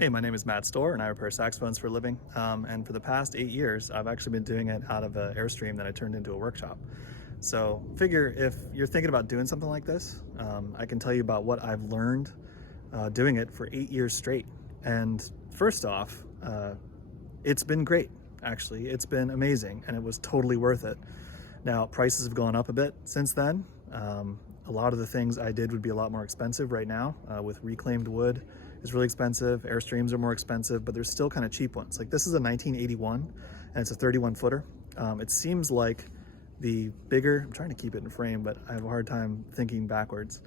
Hey, my name is Matt Storr and I repair saxophones for a living. And for the past 8 years, I've actually been doing it out of an Airstream that I turned into a workshop. So figure if you're thinking about doing something like this, I can tell you about what I've learned doing it for 8 years straight. And first off, it's been great, actually. It's been amazing and it was totally worth it. Now, prices have gone up a bit since then. A lot of the things I did would be a lot more expensive right now with reclaimed wood. Is really expensive. Airstreams are more expensive, but there's still kind of cheap ones. Like this is a 1981 and it's a 31 footer. It seems like the bigger, I'm trying to keep it in frame, but I have a hard time thinking backwards.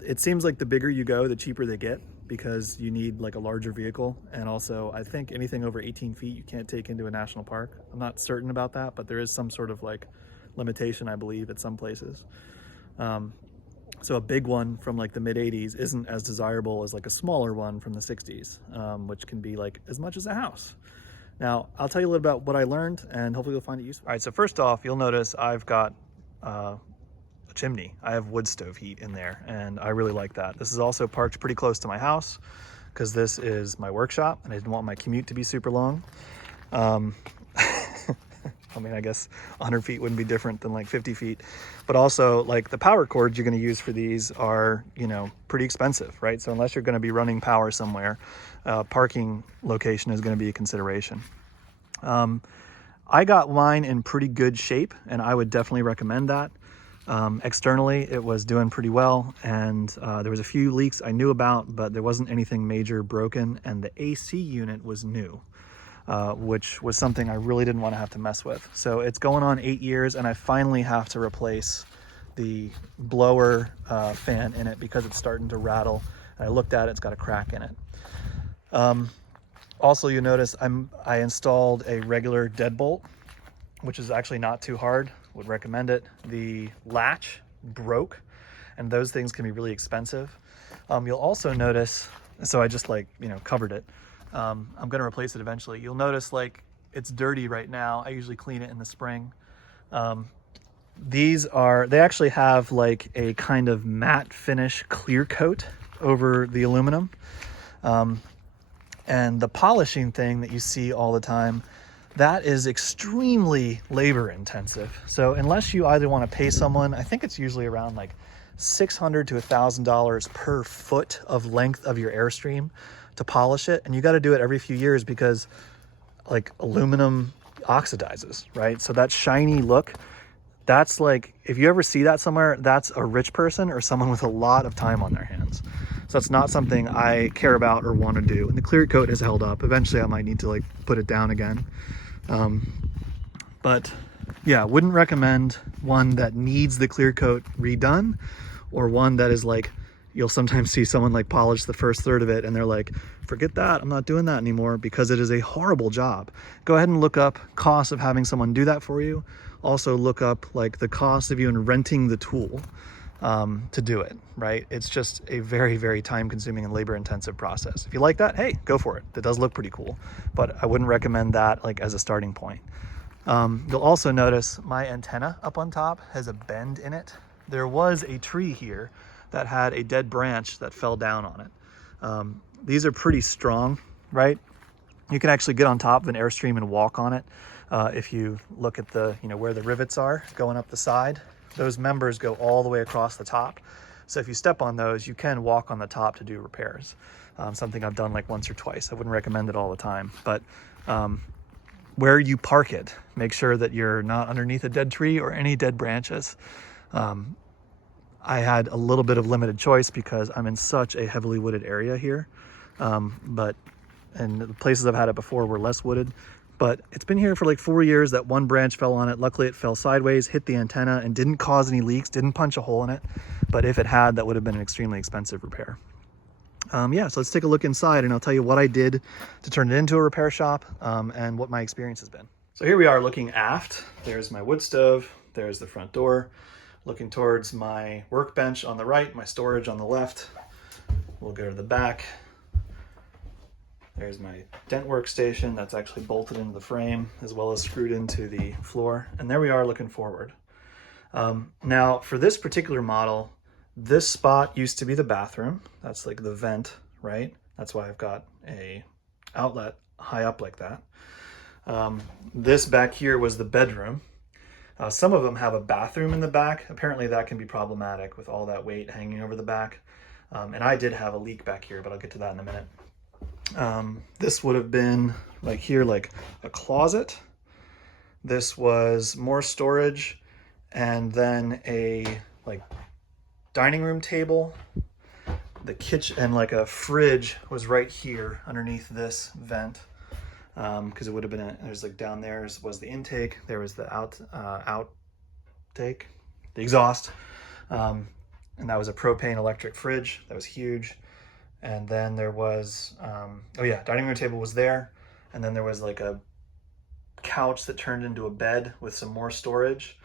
It seems like the bigger you go, the cheaper they get because you need like a larger vehicle. And also I think anything over 18 feet, you can't take into a national park. I'm not certain about that, but there is some sort of like limitation, I believe, at some places. So a big one from like the mid 80s isn't as desirable as like a smaller one from the 60s, which can be like as much as a house. Now, I'll tell you a little about what I learned and hopefully you'll find it useful. All right, so first off, you'll notice I've got a chimney. I have wood stove heat in there and I really like that. This is also parked pretty close to my house because this is my workshop and I didn't want my commute to be super long. I mean, I guess 100 feet wouldn't be different than like 50 feet, but also like the power cords you're going to use for these are, you know, pretty expensive, right? So unless you're going to be running power somewhere, parking location is going to be a consideration. I got mine in pretty good shape and I would definitely recommend that. Externally, it was doing pretty well and there was a few leaks I knew about, but there wasn't anything major broken and the AC unit was new. Which was something I really didn't want to have to mess with. So it's going on 8 years and I finally have to replace the blower fan in it because it's starting to rattle. And I looked at it, it's got a crack in it. Also, you notice I installed a regular deadbolt, which is actually not too hard, would recommend it. The latch broke and those things can be really expensive. You'll also notice, so I just like, you know, covered it. I'm going to replace it eventually. You'll notice like it's dirty right now. I usually clean it in the spring. They actually have like a kind of matte finish clear coat over the aluminum. And the polishing thing that you see all the time, that is extremely labor intensive. So unless you either want to pay someone, I think it's usually around like $600 to $1,000 per foot of length of your Airstream to polish it, and you got to do it every few years because like aluminum oxidizes, right? So that shiny look, that's like, if you ever see that somewhere, that's a rich person or someone with a lot of time on their hands. So that's not something I care about or want to do. And the clear coat has held up. Eventually I might need to like put it down again. But yeah, wouldn't recommend one that needs the clear coat redone or one that is like, you'll sometimes see someone like polish the first third of it and they're like, forget that, I'm not doing that anymore, because it is a horrible job. Go ahead and look up costs of having someone do that for you. Also look up like the cost of even renting the tool to do it, right? It's just a very, very time consuming and labor intensive process. If you like that, hey, go for it. That does look pretty cool, but I wouldn't recommend that like as a starting point. You'll also notice my antenna up on top has a bend in it. There was a tree here that had a dead branch that fell down on it. These are pretty strong, right? You can actually get on top of an Airstream and walk on it. If you look at the, you know, where the rivets are going up the side, those members go all the way across the top. So if you step on those, you can walk on the top to do repairs. Something I've done like once or twice. I wouldn't recommend it all the time, but where you park it, make sure that you're not underneath a dead tree or any dead branches. I had a little bit of limited choice because I'm in such a heavily wooded area here. And the places I've had it before were less wooded, but it's been here for like 4 years. That one branch fell on it. Luckily it fell sideways, hit the antenna and didn't cause any leaks, didn't punch a hole in it. But if it had, that would have been an extremely expensive repair. Yeah, so let's take a look inside and I'll tell you what I did to turn it into a repair shop and what my experience has been. So here we are looking aft. There's my wood stove. There's the front door. Looking towards my workbench on the right, my storage on the left. We'll go to the back. There's my dent workstation that's actually bolted into the frame as well as screwed into the floor. And there we are looking forward. Now for this particular model, this spot used to be the bathroom. That's like the vent, right? That's why I've got a outlet high up like that. This back here was the bedroom. Some of them have a bathroom in the back. Apparently that can be problematic with all that weight hanging over the back. And I did have a leak back here, but I'll get to that in a minute. This would have been like here, like a closet. This was more storage, and then a like dining room table. The kitchen and like a fridge was right here underneath this vent. Because it would have been there's like down there was the intake, there was the outtake, the exhaust, and that was a propane electric fridge that was huge. And then there was oh yeah, dining room table was there, and then there was like a couch that turned into a bed with some more storage,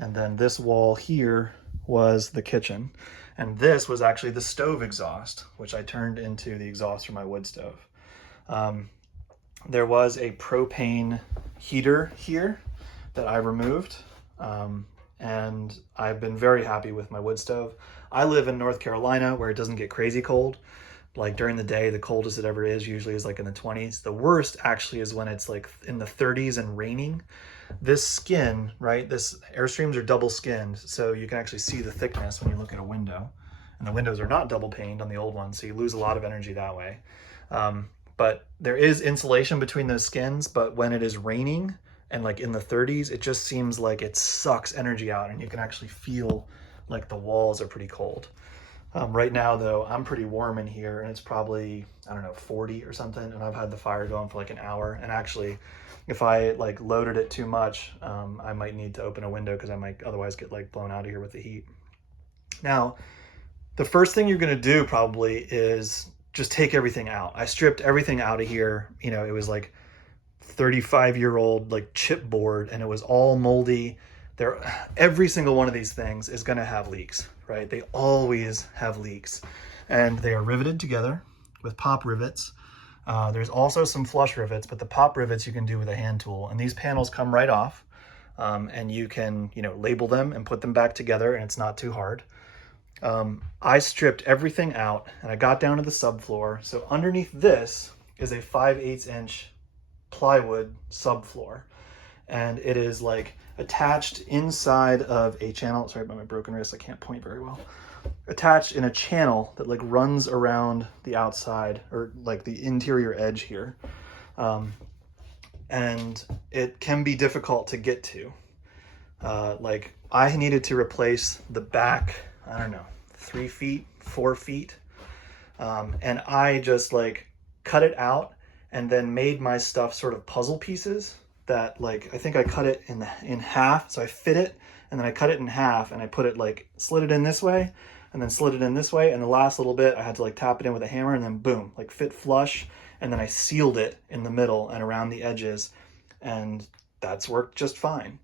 and then this wall here was the kitchen, and this was actually the stove exhaust, which I turned into the exhaust for my wood stove. There was a propane heater here that I removed, and I've been very happy with my wood stove. I live in North Carolina where it doesn't get crazy cold. Like during the day, the coldest it ever is usually is like in the 20s. The worst actually is when it's like in the 30s and raining. This skin, right, this Airstreams are double skinned, so you can actually see the thickness when you look at a window. And the windows are not double paned on the old ones, so you lose a lot of energy that way. But there is insulation between those skins, but when it is raining and like in the 30s, it just seems like it sucks energy out, and you can actually feel like the walls are pretty cold. Right now though, I'm pretty warm in here, and it's probably, I don't know, 40 or something, and I've had the fire going for like an hour. And actually, if I like loaded it too much, I might need to open a window because I might otherwise get like blown out of here with the heat. Now, the first thing you're gonna do probably is just take everything out. I stripped everything out of here. You know, it was like 35-year-old like chipboard, and it was all moldy. Every single one of these things is gonna have leaks, right? They always have leaks, and they are riveted together with pop rivets. There's also some flush rivets, but the pop rivets you can do with a hand tool, and these panels come right off, and you can, you know, label them and put them back together, and it's not too hard. I stripped everything out, and I got down to the subfloor. So underneath this is a 5/8 inch plywood subfloor, and it is like attached inside of a channel. Sorry about my broken wrist, I can't point very well. Attached in a channel that like runs around the outside, or like the interior edge here. And it can be difficult to get to. Like I needed to replace the back, I don't know, 3 feet, 4 feet. And I just like cut it out and then made my stuff sort of puzzle pieces that like, I think I cut it in half. So I fit it, and then I cut it in half, and I put it like, slid it in this way and then slid it in this way. And the last little bit, I had to like tap it in with a hammer, and then boom, like fit flush. And then I sealed it in the middle and around the edges, and that's worked just fine.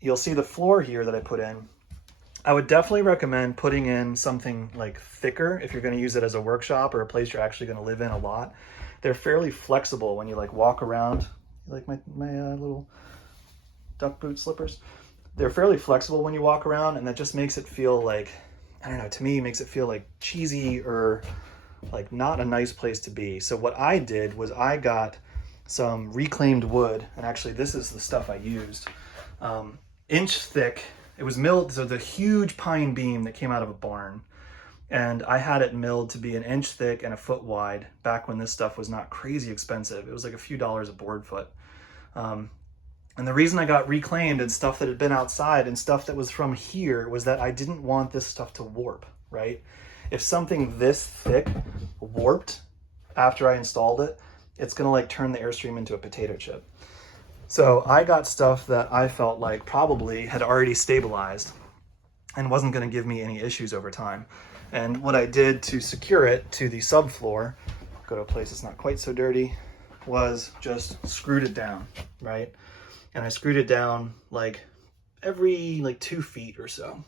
You'll see the floor here that I put in. I would definitely recommend putting in something like thicker if you're going to use it as a workshop or a place you're actually going to live in a lot. They're fairly flexible when you like walk around. Like my little duck boot slippers. They're fairly flexible when you walk around, and that just makes it feel like, I don't know, to me, makes it feel like cheesy or like not a nice place to be. So what I did was I got some reclaimed wood, and actually this is the stuff I used. Inch thick. It was milled, so the huge pine beam that came out of a barn, and I had it milled to be an inch thick and a foot wide back when this stuff was not crazy expensive. It was like a few dollars a board foot. And the reason I got reclaimed and stuff that had been outside and stuff that was from here was that I didn't want this stuff to warp, right? If something this thick warped after I installed it, it's gonna like turn the Airstream into a potato chip. So I got stuff that I felt like probably had already stabilized and wasn't going to give me any issues over time. And what I did to secure it to the subfloor, go to a place that's not quite so dirty, was just screwed it down, right? And I screwed it down like every like 2 feet or so.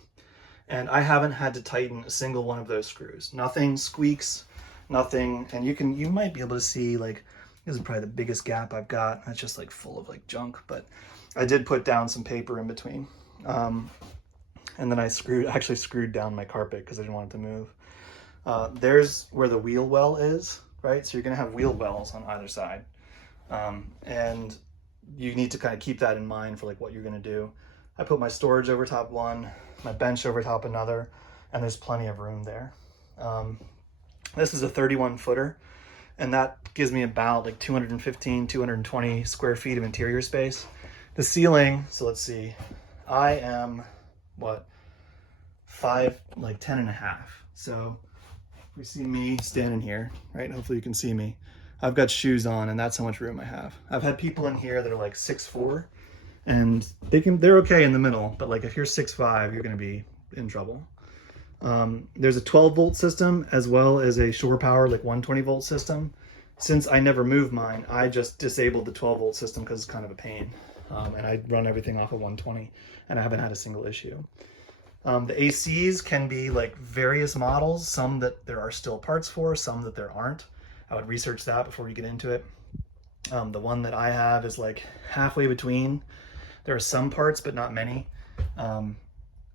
And I haven't had to tighten a single one of those screws. Nothing squeaks, nothing. And you might be able to see like, this is probably the biggest gap I've got. It's just like full of like junk, but I did put down some paper in between. And then I actually screwed down my carpet because I didn't want it to move. There's where the wheel well is, right? So you're gonna have wheel wells on either side. And you need to kind of keep that in mind for like what you're gonna do. I put my storage over top one, my bench over top another, and there's plenty of room there. This is a 31 footer, and that gives me about like 215, 220 square feet of interior space. The ceiling, so let's see, I am what, 10 and a half. So if you see me standing here, right? Hopefully you can see me. I've got shoes on, and that's how much room I have. I've had people in here that are like 6'4", and they're okay in the middle, but like if you're 6'5", you're gonna be in trouble. There's a 12-volt system as well as a shore power like 120-volt system. Since I never moved mine, I just disabled the 12-volt system because it's kind of a pain. And I run everything off of 120, and I haven't had a single issue. The ACs can be like various models, some that there are still parts for, some that there aren't. I would research that before you get into it. The one that I have is like halfway between. There are some parts, but not many.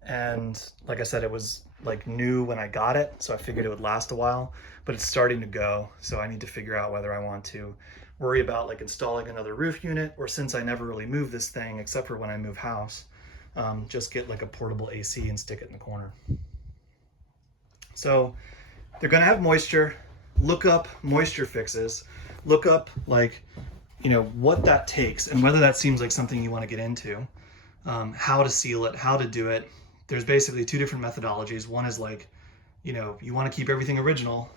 And like I said, it was like new when I got it, so I figured it would last a while, but it's starting to go. So I need to figure out whether I want to worry about like installing another roof unit, or since I never really move this thing except for when I move house, just get like a portable AC and stick it in the corner. So they're gonna have moisture. Look up moisture fixes. Look up like, what that takes and whether that seems like something you want to get into. How to seal it, how to do it. There's basically two different methodologies. One is like, you want to keep everything original,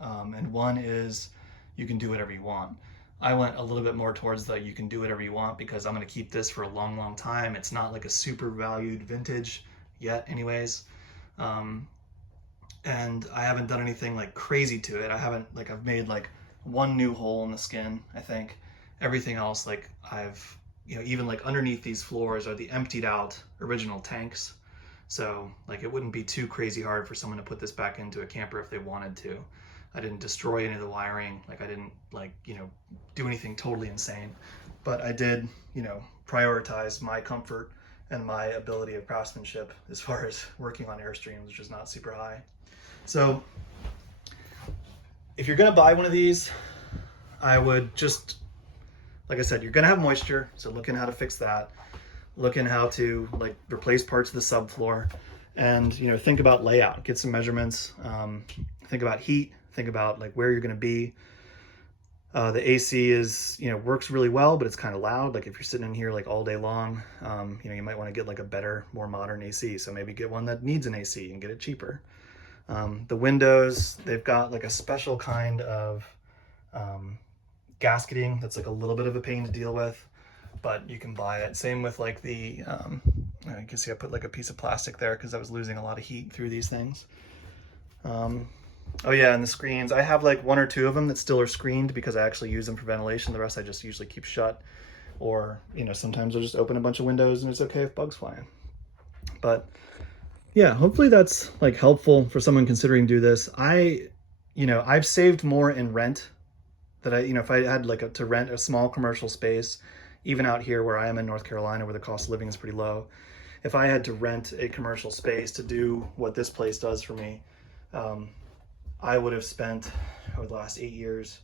and one is you can do whatever you want. I went a little bit more towards the you can do whatever you want because I'm going to keep this for a long, long time. It's not like a super valued vintage yet anyways. And I haven't done anything like crazy to it. I've made like one new hole in the skin, I think. Everything else, like I've, even like underneath these floors are the emptied out original tanks. So like it wouldn't be too crazy hard for someone to put this back into a camper if they wanted to. I didn't destroy any of the wiring. Like I didn't do anything totally insane, but I did, prioritize my comfort and my ability of craftsmanship as far as working on Airstreams, which is not super high. So if you're gonna buy one of these, I would just, like I said, you're gonna have moisture, so look in how to fix that. Look in how to like replace parts of the subfloor, and think about layout. Get some measurements. Think about heat. Think about like where you're gonna be. The AC is, works really well, but it's kind of loud. Like if you're sitting in here like all day long, you might want to get like a better, more modern AC. So maybe get one that needs an AC and get it cheaper. The windows, they've got like a special kind of gasketing that's like a little bit of a pain to deal with, but you can buy it. Same with like the, you can see I put like a piece of plastic there because I was losing a lot of heat through these things. Oh yeah, and the screens, I have like one or two of them that still are screened because I actually use them for ventilation. The rest I just usually keep shut, or sometimes I'll just open a bunch of windows and it's okay if bugs fly in. But yeah, hopefully that's like helpful for someone considering do this. I've saved more in rent that if I had like to rent a small commercial space, even out here where I am in North Carolina, where the cost of living is pretty low, if I had to rent a commercial space to do what this place does for me, I would have spent over the last 8 years,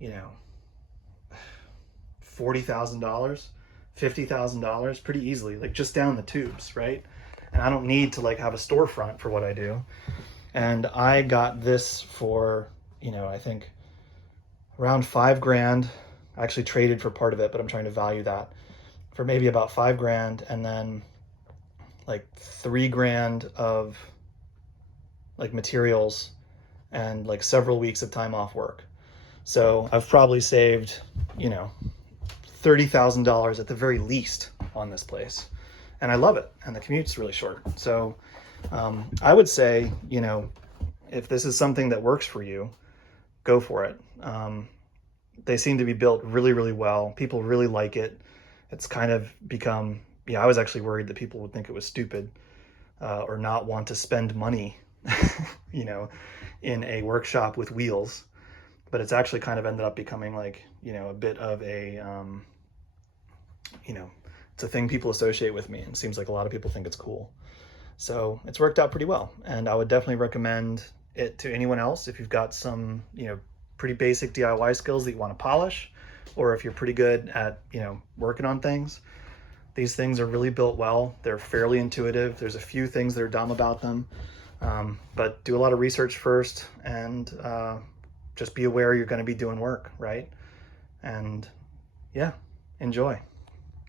$40,000, $50,000 pretty easily, like just down the tubes, right? And I don't need to like have a storefront for what I do. And I got this for, I think around $5,000. I actually traded for part of it, but I'm trying to value that for maybe about $5,000, and then like $3,000 of like materials and like several weeks of time off work. So I've probably saved, $30,000 at the very least on this place. And I love it. And the commute's really short. So I would say, if this is something that works for you, go for it. They seem to be built really, really well. People really like it. It's kind of become, I was actually worried that people would think it was stupid or not want to spend money, in a workshop with wheels. But it's actually kind of ended up becoming like, a bit of a, it's a thing people associate with me, and it seems like a lot of people think it's cool. So it's worked out pretty well, and I would definitely recommend it to anyone else if you've got some, pretty basic DIY skills that you want to polish, or if you're pretty good at, you know, working on things. These things are really built well. They're fairly intuitive. There's a few things that are dumb about them, but do a lot of research first, and just be aware you're going to be doing work, right? And yeah, enjoy.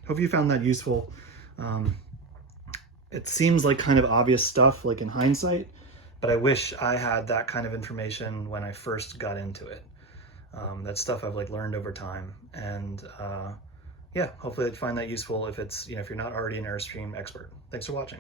Hope you found that useful. It seems like kind of obvious stuff, like in hindsight, but I wish I had that kind of information when I first got into it. That's stuff I've like learned over time, and yeah, hopefully you find that useful if it's, you know, if you're not already an Airstream expert. Thanks for watching.